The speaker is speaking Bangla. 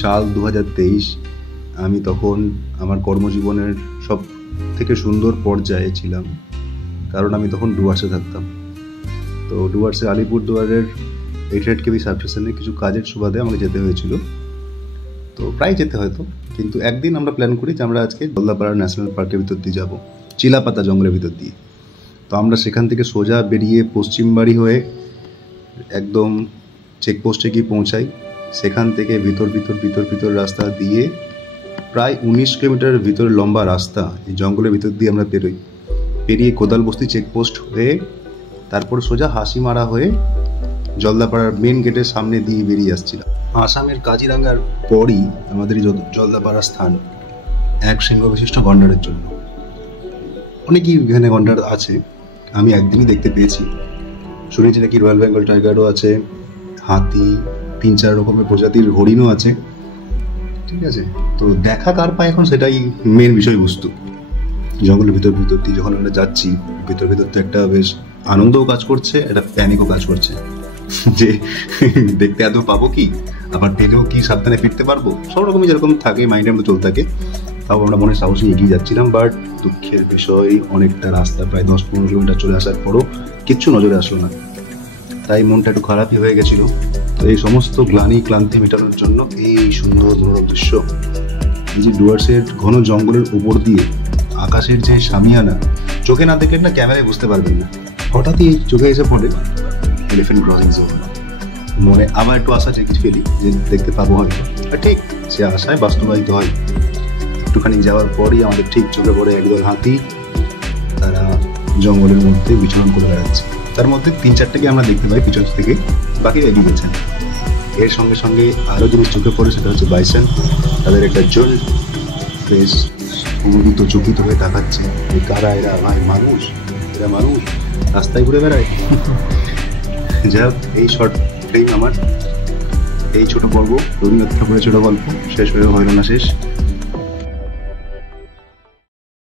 সাল 2023। আমি তখন আমার কর্মজীবনের সব থেকে সুন্দর পর্যায়ে ছিলাম, কারণ আমি তখন ডুয়ার্সে থাকতাম। তো ডুয়ার্সে আলিপুরদুয়ারের 88 কেবি সাবস্টেশনে কিছু কাজের সুবাদে আমাকে যেতে হয়েছিল। তো প্রায় যেতে হয়তো, কিন্তু একদিন আমরা প্ল্যান করি যে আমরা আজকে জলদাপাড়া ন্যাশনাল পার্কের ভিতর দিয়ে যাব, চিলাপাতা জঙ্গলের ভিতর দিয়ে। তো আমরা সেখান থেকে সোজা বেরিয়ে পশ্চিমবাড়ি হয়ে একদম চেকপোস্টে গিয়ে পৌঁছাই। সেখান থেকে ভিতর রাস্তা দিয়ে প্রায় 19 কিলোমিটারের ভিতর লম্বা রাস্তা এই জঙ্গলের ভিতর দিয়ে আমরা পেরিয়ে কোদালবস্তি চেকপোস্ট হয়ে তারপর সোজা হাসিমারা হয়ে জলদাপাড়ার মেন গেটের সামনে দিয়ে বেরিয়ে আসছিলাম। আসামের কাজিরাঙ্গার পরই আমাদের এই জলদাপাড়ার স্থান এক সিংহ বিশিষ্ট গন্ডারের জন্য। অনেকই এখানে গন্ডার আছে, আমি একদিনই দেখতে পেয়েছি। শুনেছি নাকি রয়্যাল বেঙ্গল টাইগারও আছে, হাতি, 3-4 রকমের প্রজাতির হরিণও আছে। ঠিক আছে, তো দেখা কার পায় এখন সেটাই মেন বিষয়বস্তু। জঙ্গলের ভিতর দিয়ে যখন আমরা যাচ্ছি, ভিতর তো একটা বেশ আনন্দও কাজ করছে, একটা প্যানিকও কাজ করছে যে দেখতে আদৌ পাবো কি, আবার পেলেও কি সাবধানে ফিরতে পারবো, সব রকমই যেরকম থাকে মাইন্ডের মধ্যে চলতে থাকে। তাও আমরা মনে সাহসী এগিয়ে যাচ্ছিলাম। বাট দুঃখের বিষয়, অনেকটা রাস্তা প্রায় 10-15 কিলোমিটার চলে আসার পরও কিচ্ছু নজরে আসলো না। তাই মনটা একটু খারাপই হয়ে গেছিল। তো এই সমস্ত ক্লান্তি মেটানোর জন্য এই সুন্দর মনোরম দৃশ্য, এই যে ডুয়ার্সের ঘন জঙ্গলের উপর দিয়ে আকাশের যে সামিয়ানা, চোখে না দেখেন না, ক্যামেরায় বুঝতে পারবেন না। হঠাৎই চোখে এসে পড়ে এলিফ্যান্ট ক্রসিং জোন। মনে আবার একটু আশা জেগে ফেলি যে দেখতে পাবো হয়তো, আর ঠিক সে আশায় বাস্তবায়িত হয়। একটুখানি যাওয়ার পরই আমাদের ঠিক চোখে পড়ে একদল হাতি, তারা জঙ্গলের মধ্যে বিচরণ করে বেড়াচ্ছে। তার মধ্যে 3-4টেকে আমরা দেখতে পাই পিছন থেকে, বাকিরা এগিয়ে গেছেন। এর সঙ্গে সঙ্গে আরও জিনিস চোখে পড়ে, সেটা হচ্ছে বাইসন। তাদের একটা জল বেশ অনুভূত চকিত হয়ে তাকাচ্ছে, এই কারা এরা, ভাই মানুষ, এরা মানুষ রাস্তায় ঘুরে বেড়ায়। যাই হোক, এই শর্ট ফিল্ম আমার, এই ছোট পর্ব রবীন্দ্রনাথ ঠাকুরের ছোট গল্প শেষ হয়ে হইল না শেষ।